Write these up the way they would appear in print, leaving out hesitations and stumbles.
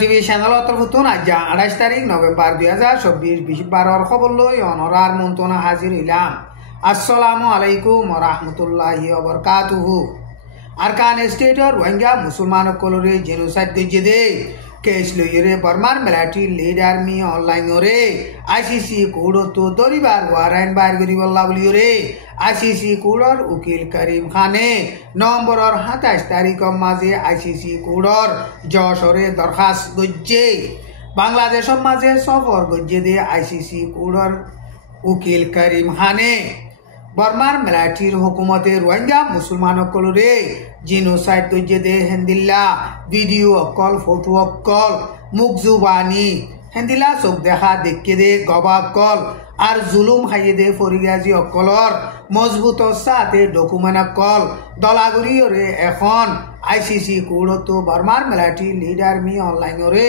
টিভি চ্যানেলত নতুন আজ 28 তারিখ নভেম্বর 2024 বিশবারর খবর লই অনরার মন্তনা হাজির হইলাম। আসসালামু আলাইকুম ওয়া রাহমাতুল্লাহি ওয়া বারাকাতুহু। আরকান স্টেটর রোহিঙ্গা মুসলমান কলরে জেনোসাইড গজে দে কেস লইরে বর্মার মিলিটারি লিড আর্মি অনলাইন রে আইসিসি কোড তো দরিবার ওয়ারেন্ট বাইর করি বল্লা বলিরে আইসিসি কোডর উকিল করিম খানে নভেম্বরর 27 তারিখ মাঝে আইসিসি কোডর যশোরে দরখাস্ত গজ্জে বাংলাদেশের মাঝে সফর গজ্জে দে আইসিসি কোডর উকিল করিম খানে বর্মার মিলিটারির হুকুমতে রোহিঙ্গা মুসলমান কলরে জিনোসাইড গজ্জে দে হেন্দিল্লা ভিডিও অকল ফটো অকল মুখ জুবানি হেন্দিলা চোখ দেখা দেখে দে গবা অকল আর জুলুম খাইয়ে দে ফরিগাজি অকলর মজবুত সাথে ডকুমেন্ট অকল দলাগুড়ি রে এখন আইসিসি কোডত বর্মার মিলিটারি লিড আর্মি অনলাইন রে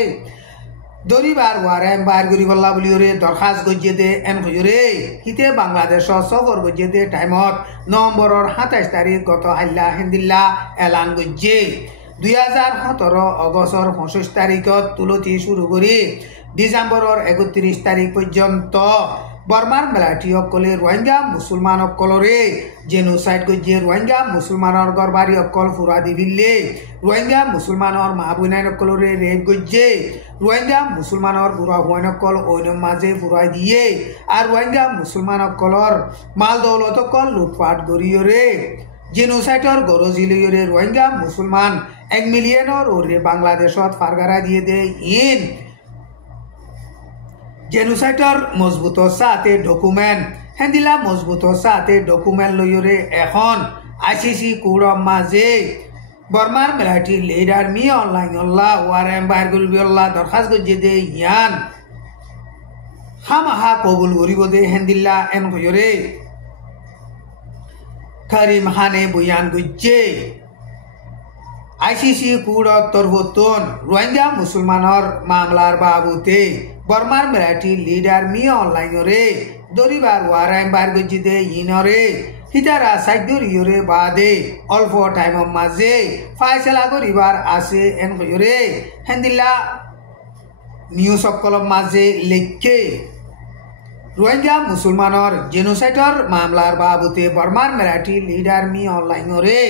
দরিবার ওয়ারেন্ট বাইর করি বল্লা বলিওরে দরখাস্ত গজ্জে দে এন হইরে হিতে বাংলাদেশ সফর গজ্জে দে টাইমত নভেম্বরর 27 তারিখ গত হাল্লা হেন্দিল্লা এলান গজ্জে 2017 অগস্টর 25 তারিখত তুলতি শুরু করি ডিসেম্বরর 31 তারিখ পর্যন্ত বর্মার মিলিটারি অকলে রোহিঙ্গা মুসলমান অকলরে জেনোসাইড গজ্জে রোহিঙ্গা মুসলমানর গরবারি অকল ফুরা দিবিল্লে রোহিঙ্গা মুসলমানর মা বোনাই অকলরে রেপ গজ্জে রোহিঙ্গা মুসলমানর বুড়া হুয়ান অকল ওইনর মাঝে ফুরাই দিয়ে আর রোহিঙ্গা মুসলমান অকলর মাল দৌলত অকল লুটপাট গরিয়রে জেনোসাইডর গরজিলিয়রে রোহিঙ্গা মুসলমান 1 মিলিয়নের ওরে বাংলাদেশত ফারগারা দিয়ে দে ইন জেনোসাইডর মজবুত সাথে ডকুমেন্ট হেন্দিলা মজবুত সাথে ডকুমেন্ট লইরে এখন আইসিসি কোড মাঝে বর্মার মিলিটারি লিড আর্মি অনলাইন আল্লাহ ওয়ারেন্ট বাইর করিবি আল্লাহ দরখাস্ত গজ্জে দে ইয়ান হামাহা কবুল করিব দে হেন্দিল্লা এন কইরে করিম খানে বয়ান গজ্জে আইসিসি কোড তরবতন রোহিঙ্গা মুসলমানর মামলার বাবুতে বর্মার মিলিটারি লিড আর্মি অনলাইন রে দরিবার ওয়ারেন্ট বাইর গজ্জে দে ইনরে হিতারা সাইদরিয়রে বাদে অল্প টাইমের মাঝে ফাইসলা করিবার আছে এন কইরে হেন্দিল্লা নিউজ সকলের মাঝে লেখে রোহিঙ্গা মুসলমানর জেনোসাইডর মামলার বাবুতে বর্মার মিলিটারি লিড আর্মি অনলাইন রে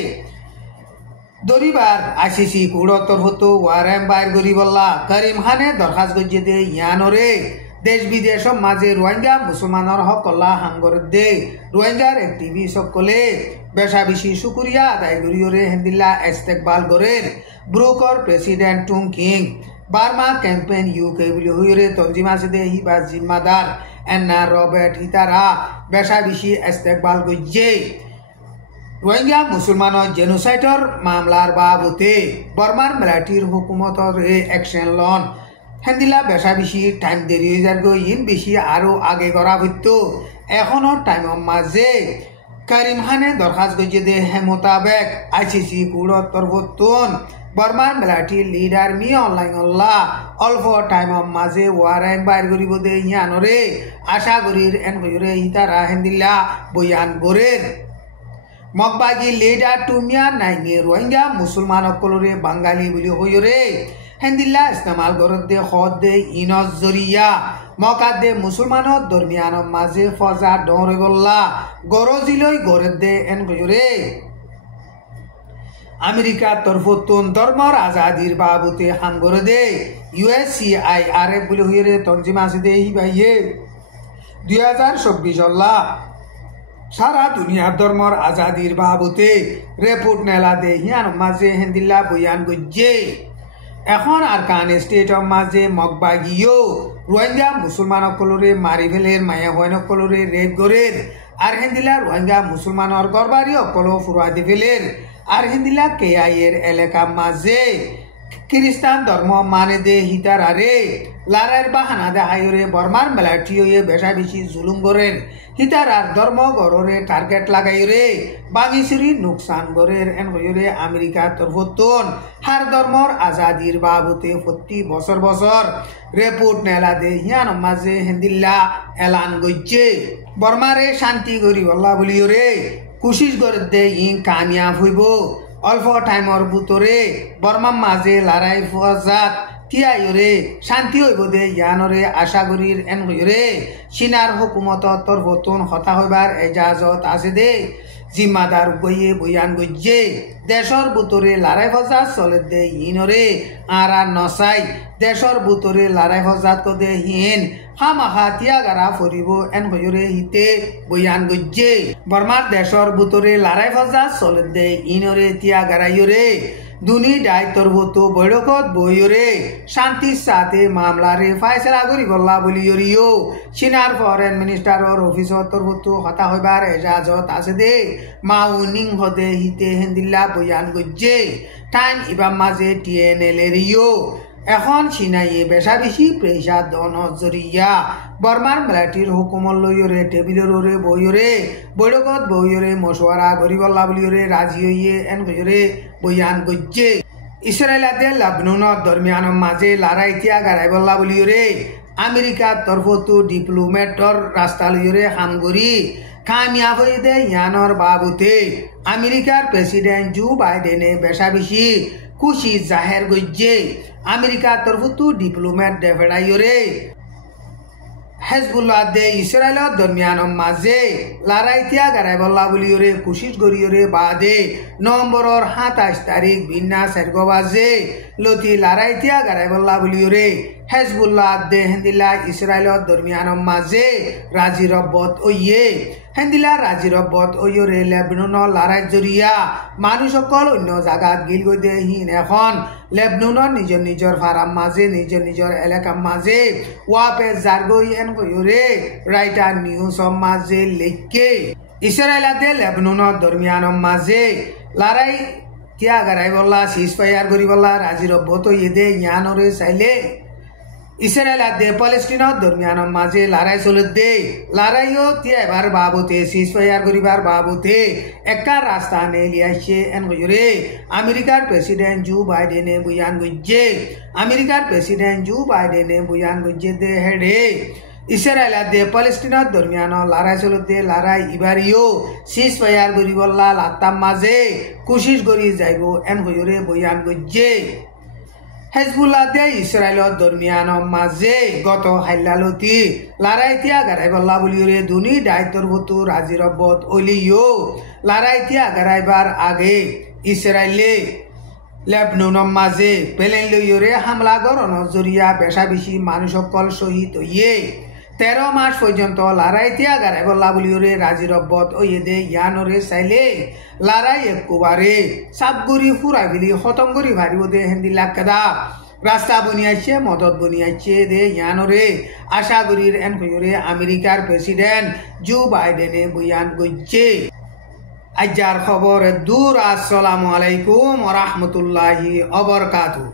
দরিবার আইসিসি কোডতর হতো ওয়ারেন্ট বাইর করি বল্লা করিম খানে দরখাস্ত গজ্জে দে ইয়ানরে দেশ বিদেশের মাঝে রোহিঙ্গা মুসলমানের হকল্লা হাঙ্গর দে রোহিঙ্গার একটিভি সকলে বেশা বেশি শুকুরিয়া আদায় করিয়রে হেন্দিল্লা ইস্তেকবাল করেন ব্রোকর প্রেসিডেন্ট টুং কিং বার্মা ক্যাম্পেইন ইউকে বলি হইরে তঞ্জিম আছে দে হিবা জিম্মাদার এন্না রবার্ট হিতারা বেশা বেশি ইস্তেকবাল গজ্জে রোহিঙ্গা মুসলমানের জেনোসাইডর মামলার বাবুতে বর্মার মিলিটারির হুকুমতর অ্যাকশন লন হেন্দিলা বেশা বেশি টাইম দেরি হয়ে যার ইন বেশি আরো আগে করা হইতো এখনো টাইমের মাঝে করিম খানে দরখাস্ত গজ্জে দে হে মোতাবেক আইসিসি কোডত তরবতন বর্মার মিলিটারি লিড আর্মি অনলাইন আল্লাহ অল্প টাইমের মাঝে ওয়ারেন্ট বাইর করিব দে ইয়ানরে আশা করির এন হইরে হিতারা হেন্দিল্লা বয়ান গরের মগবাগি লিডার টুমিয়া নাইনে রোহিঙ্গা মুসলমান অকলরে বাঙালি বলি হইরে হেন্দিল্লা ইস্তেমাল গরত দে খদ দে ইনজ জরিয়া মকাত দে মুসলমানত দরমিয়ান মাঝে ফজা ডরে গল্লা গরজিলই গরত দে এন হইরে আমেরিকা তরফতুন ধর্মর আজাদির বাবুতে হাম গরে দে USCIRF বলি হইরে তঞ্জিম আছে দে হি ভাইয়ে 2024 আল্লাহ সারা দুনিয়ার ধর্মর আজাদির বাবুতে রিপোর্ট নেলা দে হিয়ান মাঝে হেন্দিল্লা বয়ান গজ্জে এখন আরকান স্টেটর মাঝে মগবাগিও রোহিঙ্গা মুসলমান অকলরে মারি ফেলের মায়া হইন অকলরে রেপ গরের আর হেন্দিল্লা রোহিঙ্গা মুসলমানর গরবারি অকল ফুরা দি ফেলের আর হেন্দিল্লা KI এর এলাকা মাঝে খ্রিস্টান ধর্ম মানে দে হিতার আরে লারার বাহানা দে হাইরে বর্মার মিলিটারি হয়ে বেশা বেশি জুলুম করেন হিতার আর ধর্ম গড়রে টার্গেট লাগাই রে বাঙিসুরি নুকসান গরের এন হইরে আমেরিকা তরফতন হার ধর্মর আজাদির বাবুতে প্রতি বছর বছর রিপোর্ট নেলা দে হিয়ান মাঝে হেন্দিল্লা এলান গজ্জে বর্মারে শান্তি করি বল্লা বলিও কোশিশ করে দে ইন কামিয়াব হইব অল্প টাইমর ভিতরে বর্মার মাঝে লড়াই ফজাত তিয়াইরে শান্তি হইব দে ইয়ানরে আশা করির এন হইরে চীনার হুকুমতর তরফতুন হতা হইবার এজাজত আছে দে জিম্মাদার বইয়ে বইয়ান গজ্জে দেশর বুতরে লড়াই ফজাত চলে দে ইনরে আর নসাই দেশর বুতরে লড়াই ফজাত কদে হিন হামাহা তিয়াগারা ফরিব এন হইরে হিতে বইয়ান গজ্জে বর্মার দেশর বুতরে লড়াই ফজাত চলে দে ইনরে তিয়াগারাইরে দুনি দায়িত্বর হতো বৈঠকত বইরে শান্তির সাথে মামলারে ফাইসলা করি গল্লা বলিও চীনার ফরেন মিনিস্টারর অফিসর হতো হতা হইবার এজাজত আছে দে মাউনিং হদে হিতে হেন্দিল্লা বয়ান গজ্জে টাইম ইবাম মাঝে TNL এরিও এখন চীনাইয়ে বেশা বেশি প্রেসার দন জরিয়া বর্মার মিলিটারির হুকুমত লইরে টেবিলরে বইরে বৈঠকত বইরে মশওয়ারা গরিবল্লা বলিরে রাজি হইয়ে এন গইরে বয়ান গজ্জে ইসরায়েল আদে লেবাননের দরমিয়ান মাঝে লড়াই তিয়া গারাই বল্লা বলিরে আমেরিকার তরফতো ডিপ্লোমেটর রাস্তা লইরে হামগরি কামিয়াব হয়ে দে ইয়ানর বাবুতে আমেরিকার প্রেসিডেন্ট জো বাইডেনে বেশা বেশি খুশি জাহের গজ্জে আমেরিকার তরফতো ডিপ্লোমেট ডেভেড়াইরে হেজবুল্লাহ দে ইসরায়েলের দরমিয়ান মাঝে লড়াই তিয়া গারাই বল্লা বলিরে কোশিশ করিরে বাদে নভেম্বরের 27 তারিখ বিন্না সেরগবাজে লতি লড়াই তিয়া গারাই বল্লা বলিরে হেজবুল্লাহ দে হেন্দিলা ইসরায়েলের দরমিয়ান মাঝে রাজি রব্বত ওইয়ে হেন্দিলা রাজি রব্বত ওইরে লেবাননের লড়াই জরিয়া মানুষ সকল অন্য জায়গাত গিল গই দে হিন এখন লেবাননের নিজের নিজের ফারাম মাঝে নিজের নিজের এলাকার মাঝে ওয়াপে জারগই এন কইরে রাইটার নিউজ মাঝে লেখকে ইসরায়েল আদে লেবাননের দরমিয়ান মাঝে লড়াই তিয়া গারাই বল্লা সিজফায়ার করি বল্লা রাজি রব্বত ইদে ইয়ানরে চাইলে ইসরায়েল আদে প্যালেস্টিনের দরমিয়ান মাঝে লড়াই চলে দে লড়াইও তিয়া এবার বাবুতে সিজফায়ার করিবার বাবুতে একটা রাস্তা নে লিয়াইছে এন কইরে আমেরিকার প্রেসিডেন্ট জো বাইডেনে বয়ান গজ্জে আমেরিকার প্রেসিডেন্ট জো বাইডেনে বয়ান গজ্জে দে হেডে ইসরায়েল আদে প্যালেস্টিনের দরমিয়ান লড়াই চলে দে লড়াই ইবারিও সিজফায়ার করি বল্লা লাতাম মাঝে কোশিশ করি যাইব এন কইরে বয়ান গজ্জে হেজবুল্লাহ দে ইসরায়েলের দরমিয়ান মাঝে গত হাইলালতি লড়াই তিয়া গারাই বল্লা বলিরে দুনি দায়িত্বর হতো রাজি রব্বত ওলিও লড়াই তিয়া গারাইবার আগে ইসরায়েলে লেবাননের মাঝে প্লেন লইরে হামলা গরণ জরিয়া বেশা বেশি মানুষ সকল শহীদ হইয়ে 13 মাস পর্যন্ত লড়াই তিয়া গারাই বল্লা বলিরে রাজি রব্বত ওইয়ে দে ইয়ানরে চাইলে লড়াই একবারে সাবগুড়ি ফুরাই বিলি খতম করি ভারিব দে হেন্দিলা কেদা রাস্তা বনিয়াছে মদত বনিয়াছে দে ইয়ানরে আশা করির এন কইরে আমেরিকার প্রেসিডেন্ট জো বাইডেনে বয়ান গজ্জে আজার খবর দূর আসসালামু আলাইকুম ওয়া রাহমাতুল্লাহি ওয়া বারাকাতুহু।